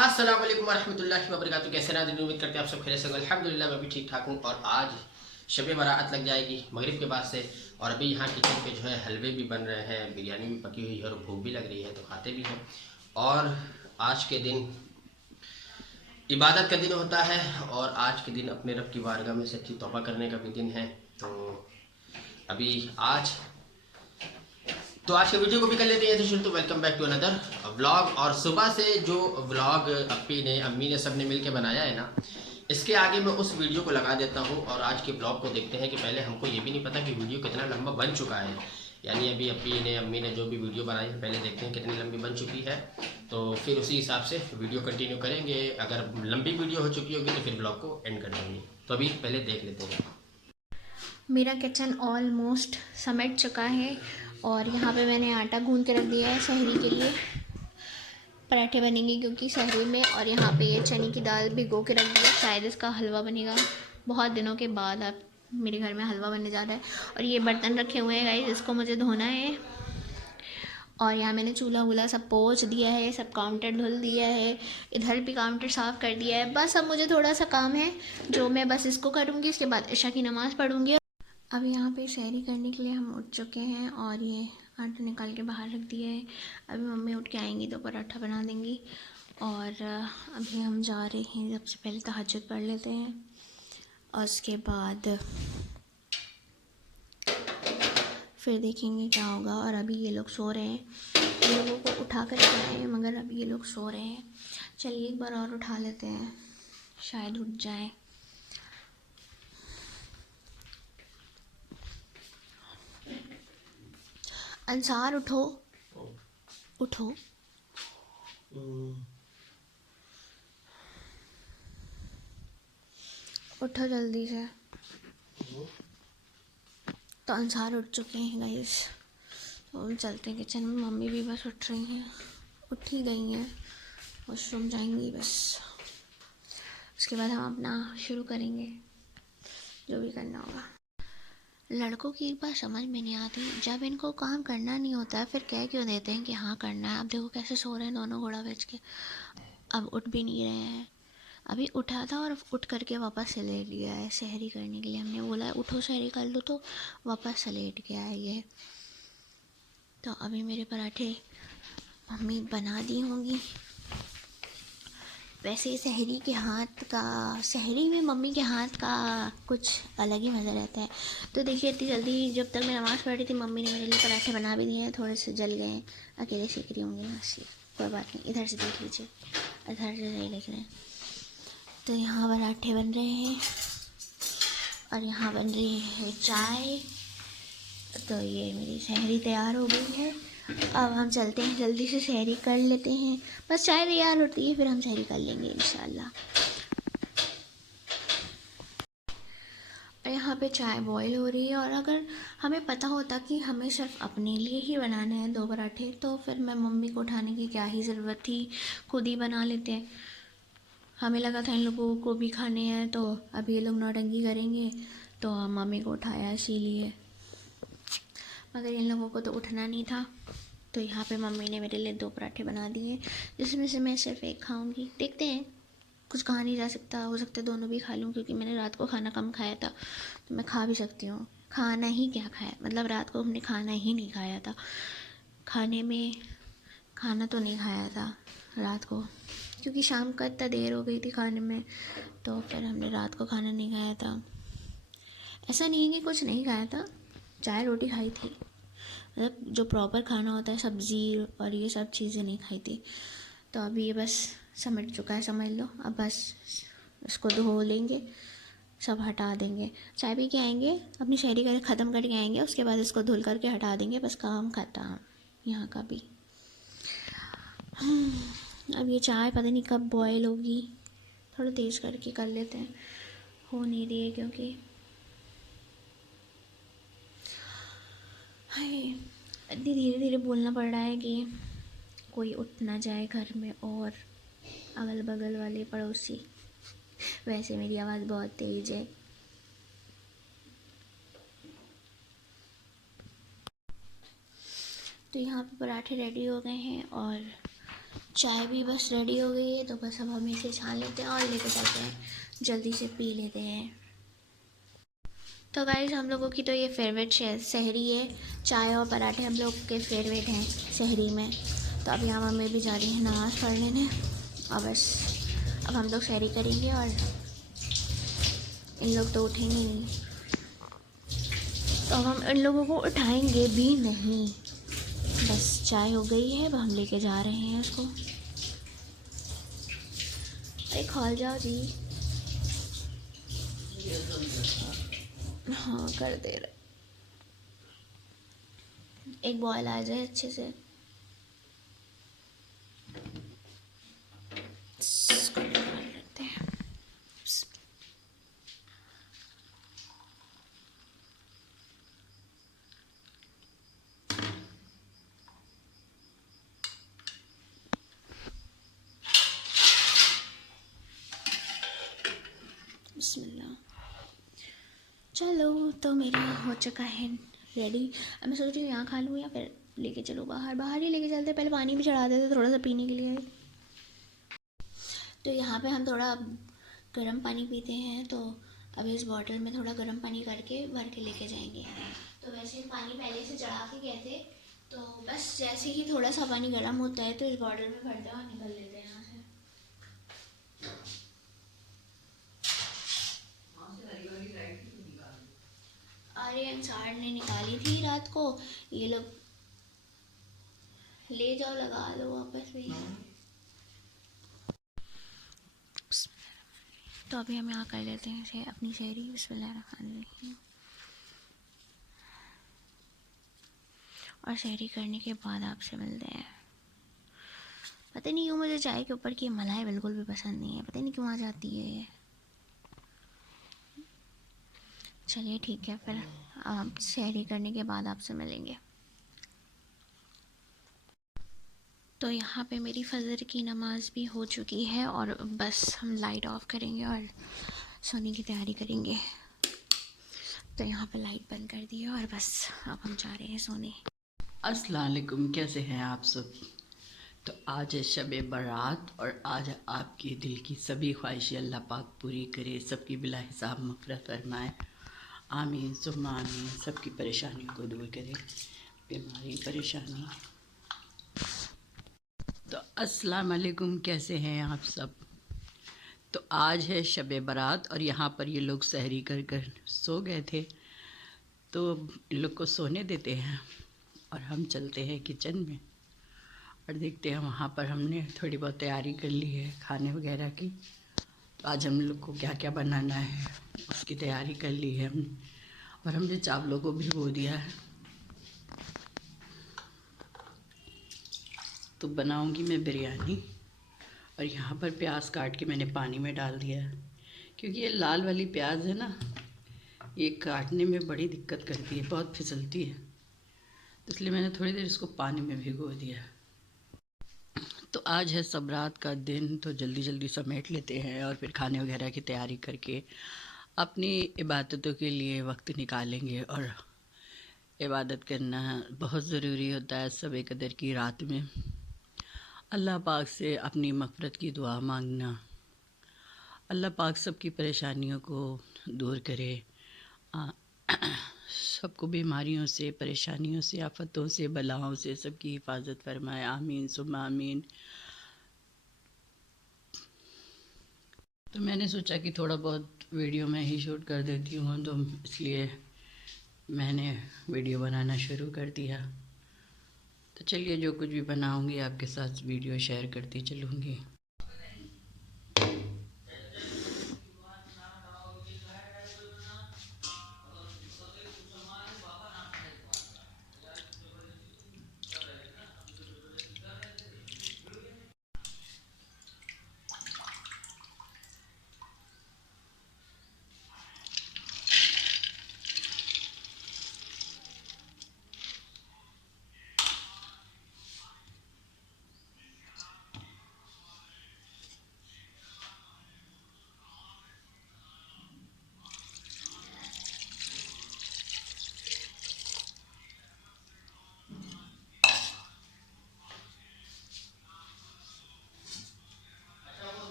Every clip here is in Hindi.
अस्सलाम वालेकुम रहमतुल्लाहि व बरकातुहू। कैसे नाज़रीन, उम्मीद करते हैं आप सब खैरियत से होंगे। अल्हम्दुलिल्लाह मैं भी ठीक ठाक हूँ। और आज शब बारात लग जाएगी मगरिब के बाद से, और अभी यहाँ किचन पे जो है हलवे भी बन रहे हैं, बिरयानी भी पकी हुई है और भूख भी लग रही है, तो खाते भी हैं। और आज के दिन इबादत का दिन होता है, और आज के दिन अपने रब की बारगाह में सच्ची तौबा करने का भी दिन है। तो अभी आज तो आज के वीडियो को भी कर लेते हैं। तो शुरू तो welcome back to another vlog. और सुबह से जो व्लॉग अम्मी ने सब ने मिल के बनाया है ना, इसके आगे मैं उस वीडियो को लगा देता हूँ और आज के ब्लॉग को देखते हैं। कि पहले हमको ये भी नहीं पता कि वीडियो कितना लंबा बन चुका है, यानी अभी अम्मी ने जो भी वीडियो बनाई है पहले देखते हैं कितनी लंबी बन चुकी है, तो फिर उसी हिसाब से वीडियो कंटिन्यू करेंगे। अगर लंबी वीडियो हो चुकी होगी तो फिर ब्लॉग को एंड कर देंगे। तो अभी पहले देख लेते हैं। मेरा किचन ऑलमोस्ट समेट चुका है और यहाँ पे मैंने आटा गूंद के रख दिया है सहरी के लिए। पराठे बनेंगे क्योंकि सहरी में। और यहाँ पे ये चने की दाल भिगो के रख दिया, शायद इसका हलवा बनेगा। बहुत दिनों के बाद अब मेरे घर में हलवा बनने जा रहा है। और ये बर्तन रखे हुए हैं गाइस, इसको मुझे धोना है। और यहाँ मैंने चूल्हा वूल्हा सब पोंछ दिया है, सब काउंटर धुल दिया है, इधर भी काउंटर साफ़ कर दिया है। बस अब मुझे थोड़ा सा काम है जो मैं बस इसको करूँगी, इसके बाद इशा की नमाज़ पढ़ूँगी। अब यहाँ पे सहरी करने के लिए हम उठ चुके हैं और ये आटा निकाल के बाहर रख दिया है। अभी मम्मी उठ के आएंगी तो पराठा बना देंगी। और अभी हम जा रहे हैं, सबसे पहले तहज्जुद पढ़ लेते हैं और उसके बाद फिर देखेंगे क्या होगा। और अभी ये लोग सो रहे हैं, इन लोगों को उठा कर रहे हैं मगर अभी ये लोग सो रहे हैं। चलिए एक बार और उठा लेते हैं, शायद उठ जाए। अंसार उठो, उठो। उठो जल्दी से। तो अंसार उठ चुके हैं गाइस, तो हम चलते हैं किचन में। मम्मी भी बस उठ रही हैं, उठ ही गई हैं, वॉशरूम जाएंगी बस। उसके बाद हम अपना शुरू करेंगे जो भी करना होगा। लड़कों की एक बात समझ में नहीं आती, जब इनको काम करना नहीं होता है फिर कह क्यों देते हैं कि हाँ करना है। अब देखो कैसे सो रहे हैं दोनों घोड़ा बेच के, अब उठ भी नहीं रहे हैं। अभी उठा था और उठ करके वापस से लेट गया है सहरी करने के लिए। हमने बोला उठो सहरी कर लो तो वापस से लेट गया है ये। तो अभी मेरे पराठे मम्मी बना दी होंगी। वैसे सहरी के हाथ का, सहरी में मम्मी के हाथ का कुछ अलग ही मज़ा रहता है। तो देखिए इतनी जल्दी जब तक मैं नमाज़ पढ़ रही थी मम्मी ने मेरे लिए पराठे बना भी दिए हैं। थोड़े से जल गए, अकेले सीख रही होंगी ना, इसलिए कोई बात नहीं। इधर से देख लीजिए, इधर से नहीं देख रहे हैं। तो यहाँ पराठे बन रहे हैं और यहाँ बन रही है चाय। तो ये मेरी सहरी तैयार हो गई है। अब हम चलते हैं, जल्दी से सहरी कर लेते हैं। बस चाय तैयार होती है फिर हम सहरी कर लेंगे इंशाल्लाह। और यहाँ पे चाय बॉईल हो रही है। और अगर हमें पता होता कि हमें सिर्फ अपने लिए ही बनाने हैं 2 पराठे, तो फिर मैं मम्मी को उठाने की क्या ही ज़रूरत थी, खुद ही बना लेते। हमें लगा था इन लोगों को भी खाने हैं, तो अभी ये लोग नौटंकी करेंगे तो मम्मी को उठाया इसीलिए। मगर इन लोगों को तो उठना नहीं था। तो यहाँ पे मम्मी ने मेरे लिए 2 पराठे बना दिए, जिसमें से मैं सिर्फ एक खाऊंगी। देखते हैं, कुछ कहा नहीं जा सकता, हो सकता है दोनों भी खा लूँ, क्योंकि मैंने रात को खाना कम खाया था तो मैं खा भी सकती हूँ। खाना ही क्या खाया, मतलब रात को हमने खाना ही नहीं खाया था। खाने में खाना तो नहीं खाया था रात को, क्योंकि शाम का इतना देर हो गई थी खाने में, तो फिर हमने रात को खाना नहीं खाया था। ऐसा नहीं है कि कुछ नहीं खाया था, चाय रोटी खाई थी, मतलब जो प्रॉपर खाना होता है, सब्ज़ी और ये सब चीज़ें नहीं खाई थी। तो अभी ये बस समेट चुका है समझ लो। अब बस इसको धो लेंगे, सब हटा देंगे, चाय पी के आएंगे, अपनी शहरी का ख़त्म करके आएंगे, उसके बाद इसको धुल करके हटा देंगे, बस काम खत्म यहाँ का भी। अब ये चाय पता नहीं कब बॉयल होगी, थोड़ा तेज़ करके कर लेते हैं, हो नहीं रही है क्योंकि हाय इतनी धीरे धीरे बोलना पड़ रहा है कि कोई उठ ना जाए घर में और अगल बगल वाले पड़ोसी। वैसे मेरी आवाज़ बहुत तेज़ है। तो यहाँ पे पराठे रेडी हो गए हैं और चाय भी बस रेडी हो गई है, तो बस अब हम इसे छान लेते हैं और लेके चलते हैं, जल्दी से पी लेते हैं। तो गाइस हम लोगों की तो ये फेवरेट शहरी है, चाय और पराठे हम लोग के फेवरेट हैं शहरी में। तो अब यहाँ मम्मी भी जा रही है नमाज़ पढ़ लेने, और बस अब हम लोग शहरी करेंगे और इन लोग तो उठेंगे नहीं, तो अब हम इन लोगों को उठाएंगे भी नहीं। बस चाय हो गई है, अब हम लेके जा रहे हैं उसको। अरे खोल जाओ जी। हाँ कर दे रहे, एक बॉयल आ जाए अच्छे से। इसको निकाल लेते हैं। बिस्मिल्लाह। चलो तो मेरा हो चुका है रेडी। अब मैं सोच रही हूँ यहाँ खा लूँ या फिर लेके चलूँ बाहर। बाहर ही लेके चलते, पहले पानी भी चढ़ा देते थोड़ा सा पीने के लिए। तो यहाँ पे हम थोड़ा गर्म पानी पीते हैं, तो अभी इस बॉटल में थोड़ा गर्म पानी करके भर के लेके जाएंगे। तो वैसे पानी पहले से चढ़ा के गए थे, तो बस जैसे ही थोड़ा सा पानी गर्म होता है तो इस बॉटल में भरते हैं और निकल लेते हैं यहाँ से। अरे अंसार ने निकाली थी रात को, ये लोग ले जाओ लगा लो वापस में। तो अभी हम यहाँ कर लेते हैं अपनी शहरी। बिस्मिल्लाहिर्रहमानिर्रहीम। और शहरी करने के बाद आपसे मिलते हैं। पता नहीं क्यों मुझे चाय के ऊपर की मलाई बिल्कुल भी पसंद नहीं है, पता नहीं क्यों आ जाती है ये। चलिए ठीक है, फिर आप शहरी करने के बाद आपसे मिलेंगे। तो यहाँ पे मेरी फजर की नमाज़ भी हो चुकी है, और बस हम लाइट ऑफ करेंगे और सोने की तैयारी करेंगे। तो यहाँ पे लाइट बंद कर दी है और बस अब हम जा रहे हैं सोने। अस्सलाम वालेकुम, कैसे हैं आप सब। तो आज है शब बारात, और आज आपकी दिल की सभी ख्वाहिशें अल्लाह पाक पूरी करे, सबकी बिला हिसाब मग़फ़िरत फरमाए। आमीन सुम्मा आमीन। सबकी परेशानियों को दूर करे, बीमारी परेशानी। तो अस्सलाम वालेकुम, कैसे हैं आप सब। तो आज है शब बारात, और यहाँ पर ये लोग सहरी कर कर सो गए थे, तो इन लोग को सोने देते हैं और हम चलते हैं किचन में और देखते हैं। वहाँ पर हमने थोड़ी बहुत तैयारी कर ली है खाने वगैरह की। तो आज हम लोग को क्या क्या बनाना है उसकी तैयारी कर ली है हमने, और हमने चावलों को भिगो दिया है। तो बनाऊंगी मैं बिरयानी, और यहाँ पर प्याज काट के मैंने पानी में डाल दिया है, क्योंकि ये लाल वाली प्याज है ना, ये काटने में बड़ी दिक्कत करती है, बहुत फिसलती है, तो इसलिए मैंने थोड़ी देर इसको पानी में भिगो दिया। तो आज है सबरात का दिन, तो जल्दी जल्दी समेट लेते हैं और फिर खाने वगैरह की तैयारी करके अपनी इबादतों के लिए वक्त निकालेंगे। और इबादत करना बहुत ज़रूरी होता है सब कदर की रात में। अल्लाह पाक से अपनी मग़फ़िरत की दुआ मांगना, अल्लाह पाक सबकी परेशानियों को दूर करे, सबको बीमारियों से, परेशानियों से, आफतों से, बलाओं से सबकी हिफाजत फरमाए। आमीन सुम्मा आमीन। तो मैंने सोचा कि थोड़ा बहुत वीडियो मैं ही शूट कर देती हूँ, तो इसलिए मैंने वीडियो बनाना शुरू कर दिया। तो चलिए, जो कुछ भी बनाऊँगी आपके साथ वीडियो शेयर करती चलूँगी।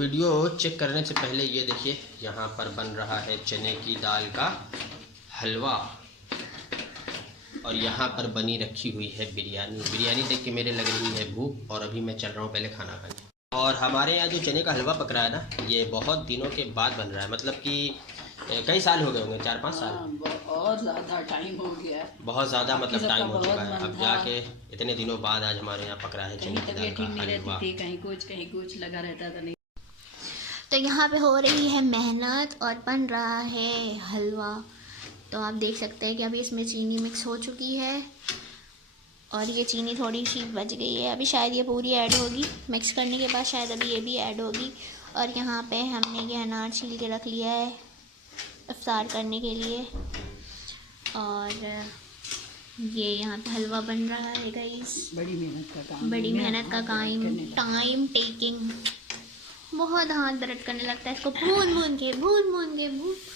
वीडियो चेक करने से पहले ये देखिए, यहाँ पर बन रहा है चने की दाल का हलवा और यहाँ पर बनी रखी हुई है बिरयानी। बिरयानी देख के मेरे लग रही है भूख और अभी मैं चल रहा हूँ पहले खाना खाने। और हमारे यहाँ जो चने का हलवा पक रहा है ना, ये बहुत दिनों के बाद बन रहा है, मतलब कि कई साल हो गए होंगे, 4-5 साल। बहुत ज़्यादा टाइम हो गया है, बहुत ज़्यादा मतलब टाइम हो चुका है। बहुत अब मन जाके इतने दिनों बाद आज हमारे यहाँ पक रहा है कहीं चने की दाल तबीयत का ठीक नहीं रहती हलवा। थी, कहीं कुछ लगा रहता था। नहीं तो यहाँ पे हो रही है मेहनत और बन रहा है हलवा। तो आप देख सकते हैं कि अभी इसमें चीनी मिक्स हो चुकी है और ये चीनी थोड़ी सी बच गई है, अभी शायद ये पूरी ऐड होगी। मिक्स करने के बाद शायद अभी ये भी ऐड होगी। और यहाँ पे हमने ये अनार छील के रख लिया है इफ्तार करने के लिए। और ये यहाँ पे हलवा बन रहा है गाइस। बड़ी मेहनत का काम, बड़ी मेहनत का काम, टाइम टेकिंग, बहुत हाथ दर्द करने लगता है इसको भून के।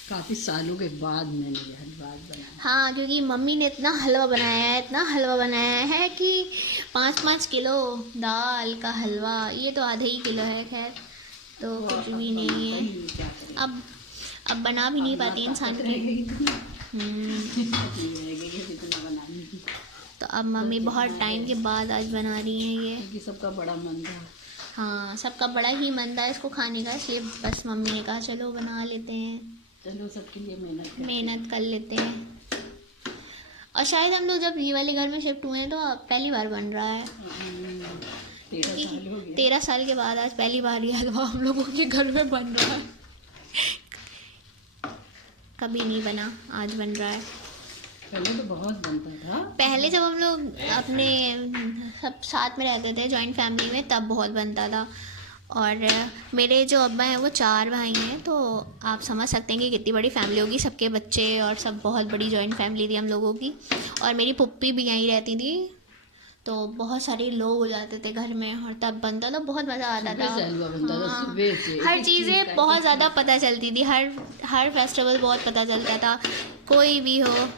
काफ़ी सालों के बाद मैंने ये हलवा बनाया। हाँ, क्योंकि मम्मी ने इतना हलवा बनाया है कि 5-5 किलो दाल का हलवा, ये तो आधा ही किलो है, खैर तो कुछ भी नहीं है। अब बना भी नहीं पाती इंसान की। तो अब मम्मी बहुत टाइम के बाद आज बना रही हैं ये, क्योंकि सबका बड़ा मन था। हाँ, सबका बड़ा ही मन था इसको खाने का, इसलिए बस मम्मी ने कहा चलो बना लेते हैं, चलो सबके लिए मेहनत कर लेते हैं। और शायद हम लोग जब ये वाले घर में शिफ्ट हुए हैं तो पहली बार बन रहा है। 13 साल हो गया। 13 साल के बाद आज पहली बार ये हलवा हम लोगों के घर में बन रहा है। कभी नहीं बना, आज बन रहा है। पहले तो बहुत बनता था। पहले जब हम लोग अपने सब साथ में रहते थे जॉइंट फैमिली में, तब बहुत बनता था। और मेरे जो अब्बा हैं वो 4 भाई हैं, तो आप समझ सकते हैं कि कितनी बड़ी फैमिली होगी, सबके बच्चे और सब, बहुत बड़ी जॉइंट फैमिली थी हम लोगों की। और मेरी पुप्पी भी यहीं रहती थी, तो बहुत सारे लोग हो जाते थे घर में और तब बनता था, बहुत मज़ा आता था। हाँ, हर चीज़ें बहुत ज़्यादा पता चलती थी, हर फेस्टिवल बहुत पता चलता था, कोई भी हो,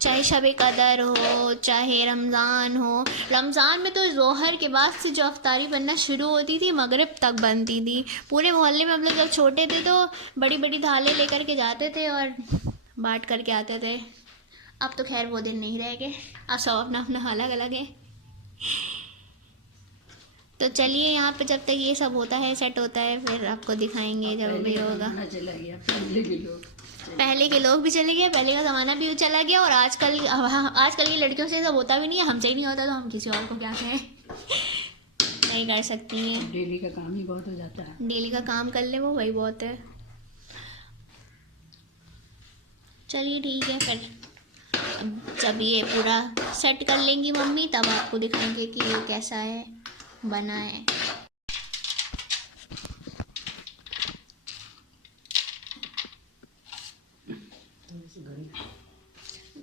चाहे शब कदर हो, चाहे रमज़ान हो। रमज़ान में तो ज़ोहर के बाद से जो अफ्तारी बनना शुरू होती थी मगरिब तक बनती थी। पूरे मोहल्ले में हम लोग जब छोटे थे तो बड़ी बड़ी थालें लेकर के जाते थे और बांट करके आते थे। अब तो खैर वो दिन नहीं रह गए, अब सब अपना अपना अलग अलग है। तो चलिए, यहाँ पे जब तक ये सब होता है, सेट होता है, फिर आपको दिखाएंगे जब भी होगा। चला गया, पहले के लोग भी चले गए, पहले का ज़माना भी चला गया। और आजकल की लड़कियों से सब होता भी नहीं है, हमसे ही नहीं होता तो हम किसी और को क्या कहें। नहीं कर सकती हैं, डेली का काम ही बहुत हो जाता है। डेली का काम कर ले वो, वही बहुत है। चलिए ठीक है, फिर अब जब ये पूरा सेट कर लेंगी मम्मी तब आपको दिखाएंगे कि ये कैसा है, बना है।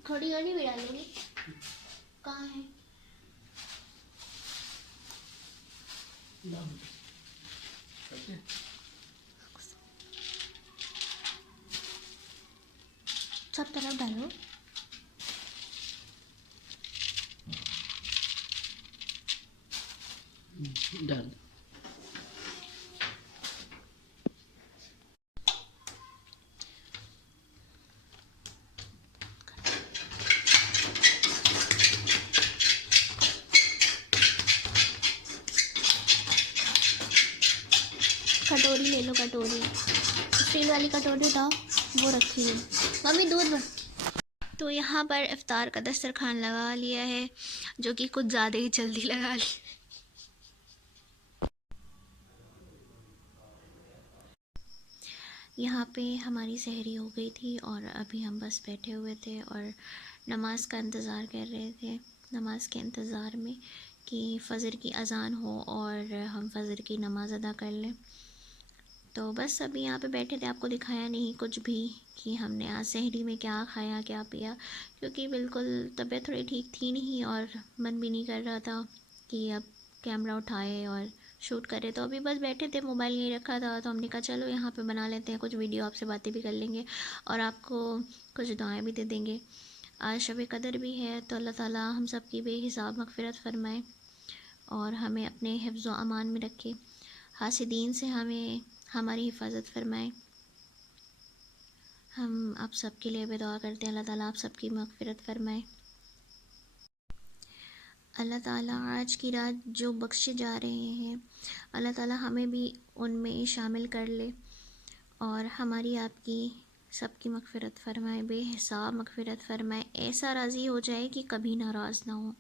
घड़ी घड़ी भी डालेंगे, कहाँ है? सब तरफ डालो। डाल कटोरी ले लो, कटोरी स्टील वाली कटोरी उठाओ, वो रखी है मम्मी, दूध बन। तो यहाँ पर इफ्तार का दस्तरखान लगा लिया है, जो कि कुछ ज़्यादा ही जल्दी लगा लिया। यहाँ पे हमारी सहरी हो गई थी और अभी हम बस बैठे हुए थे और नमाज़ का इंतज़ार कर रहे थे। नमाज़ के इंतज़ार में कि फ़जर की अज़ान हो और हम फ़जर की नमाज़ अदा कर लें। तो बस अभी यहाँ पे बैठे थे, आपको दिखाया नहीं कुछ भी कि हमने आज सहरी में क्या खाया क्या पिया, क्योंकि बिल्कुल तबीयत थोड़ी ठीक थी नहीं और मन भी नहीं कर रहा था कि अब कैमरा उठाए और शूट करे। तो अभी बस बैठे थे, मोबाइल यहीं रखा था, तो हमने कहा चलो यहाँ पे बना लेते हैं कुछ वीडियो, आपसे बातें भी कर लेंगे और आपको कुछ दुआएं भी दे देंगे। आज शब कदर भी है, तो अल्लाह ताला हम सब की बेहिसाब मग़फ़िरत फ़रमाए और हमें अपने हिफ्ज़ व अमान में रखे। हासिदीन से हमें हमारी हिफाजत फरमाए। हम आप सब के लिए भी दुआ करते हैं, अल्लाह ताला आप सबकी मग़फ़िरत फरमाए। अल्लाह ताला आज की रात जो बख्शे जा रहे हैं, अल्लाह ताला हमें भी उनमें शामिल कर ले और हमारी आपकी सबकी मग़फ़िरत फरमाए, बेहिसाब मग़फ़िरत फरमाए, ऐसा राज़ी हो जाए कि कभी नाराज़ ना हो।